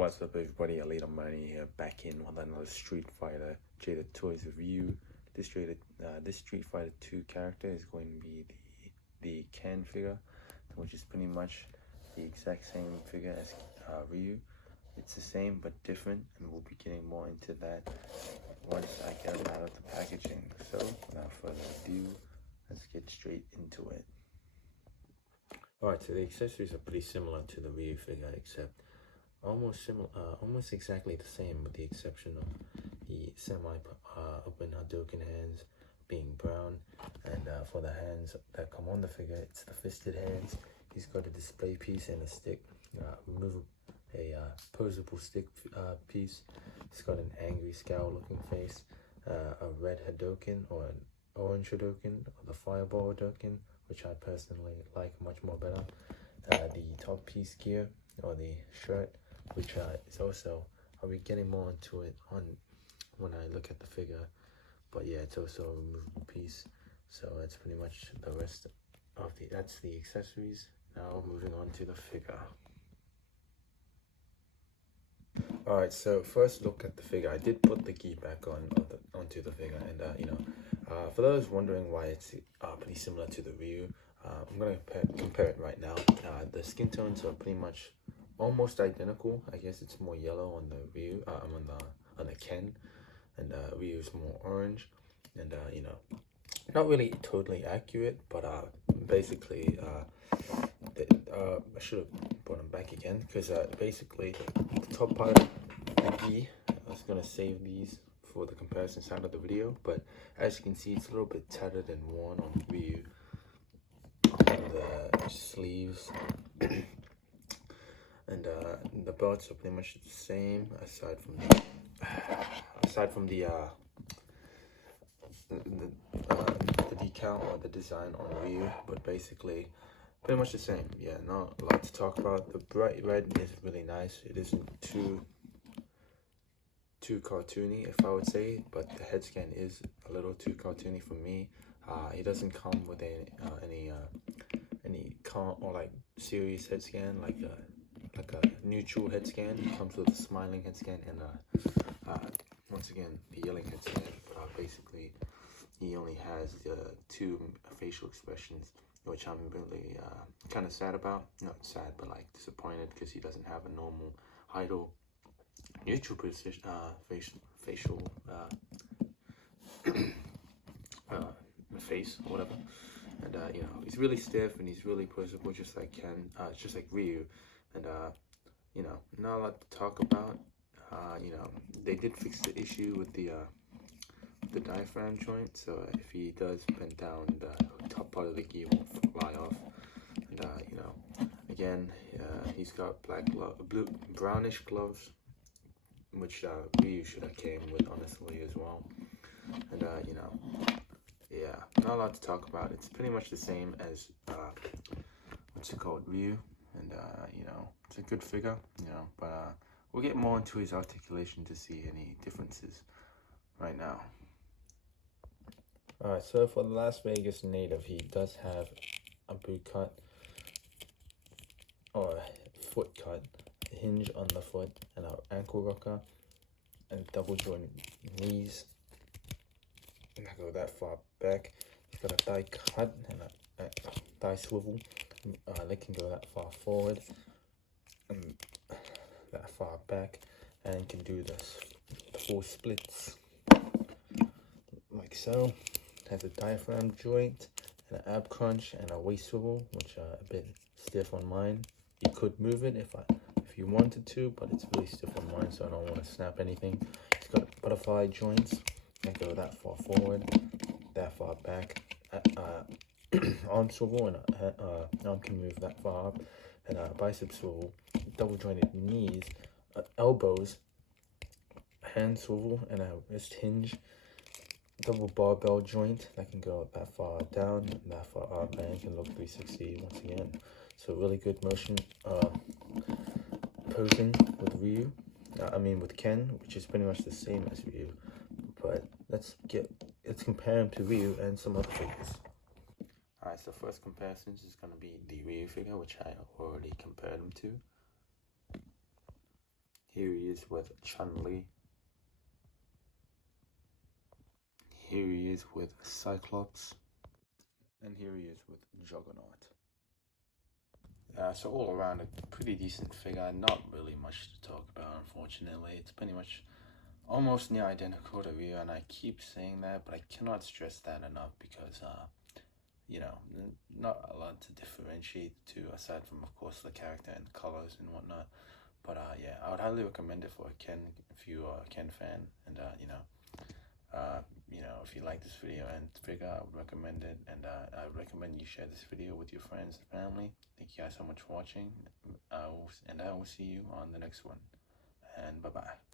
What's up, everybody? Alita Money here, back in with another Street Fighter Jada Toys review. This Street Fighter 2 character is going to be the Ken figure, which is pretty much the exact same figure as Ryu. It's the same but different, and we'll be getting more into that once I get it out of the packaging. So, without further ado, let's get straight into it. Alright, so the accessories are pretty similar to the Ryu figure, except almost exactly the same, with the exception of the semi-open Hadouken hands being brown, and for the hands that come on the figure, it's the fisted hands. He's got a display piece and a stick, posable stick piece. He's got an angry scowl-looking face, a red Hadouken or an orange Hadouken, or the fireball Hadouken, which I personally like much more better. The top piece gear, or the shirt, which is also, I'll be getting more into it when I look at the figure, but yeah, it's also a removable piece. So that's pretty much the rest of that's the accessories. Now moving on to the figure. Alright, so first look at the figure. I did put the gi back onto the figure, and for those wondering why it's pretty similar to the Ryu, I'm going to compare it right now. The skin tones are pretty much almost identical. I guess it's more yellow on the Ryu, on the Ken, and Ryu's more orange, and not really totally accurate, but basically, I should have brought them back again, because basically the top part of the gi, I was gonna save these for the comparison side of the video, but as you can see, it's a little bit tattered and worn on Ryu, and the sleeves. And the belts are pretty much the same, aside from the decal or the design on Ryu, but basically pretty much the same. Yeah, not a lot to talk about. The bright red is really nice. It isn't too cartoony, if I would say, but the head scan is a little too cartoony for me. It doesn't come with any serious head scan, like a neutral head scan. It comes with a smiling head scan and once again the yelling head scan. Basically, he only has two facial expressions, which I'm really kind of sad about. Not sad, but like disappointed, because he doesn't have a normal idle neutral position, facial face or whatever. And he's really stiff and he's really posable, just like just like Ryu. And not a lot to talk about. They did fix the issue with the diaphragm joint, so if he does bend down, the top part of the gi won't fly off. And again, he's got brownish gloves, which Ryu should have came with, honestly, as well. And yeah, not a lot to talk about. It's pretty much the same as what's it called, Ryu. And it's a good figure, but we'll get more into his articulation to see any differences right now. Alright, so for the Las Vegas native, he does have a boot cut, or a foot cut, a hinge on the foot, and an ankle rocker, and double jointed knees. And I go that far back. He's got a thigh cut and a thigh swivel. They can go that far forward and that far back, and can do the full splits like so. Has a diaphragm joint and an ab crunch and a waist swivel, which are a bit stiff on mine. You could move it if you wanted to, but it's really stiff on mine, so I don't want to snap anything. It's got butterfly joints that go that far forward, that far back. Arm swivel, and arm can move that far up, and bicep swivel, double jointed knees, elbows, hand swivel, and a wrist hinge, double barbell joint that can go that far down, that far up, and can look 360 once again. So really good motion posing with Ryu. With Ken, which is pretty much the same as Ryu. But let's compare him to Ryu and some other figures. Alright, so first comparisons is going to be the Ryu figure, which I already compared him to. Here he is with Chun-Li. Here he is with Cyclops. And here he is with Juggernaut. So all around a pretty decent figure. Not really much to talk about, unfortunately. It's pretty much almost near identical to Ryu, and I keep saying that, but I cannot stress that enough because, you know, not a lot to differentiate to aside from, of course, the character and colors and whatnot. But yeah, I would highly recommend it for a Ken if you are a Ken fan, and if you like this video and figure, I would recommend it, and I would recommend you share this video with your friends and family. Thank you guys so much for watching, and I will see you on the next one, and bye bye.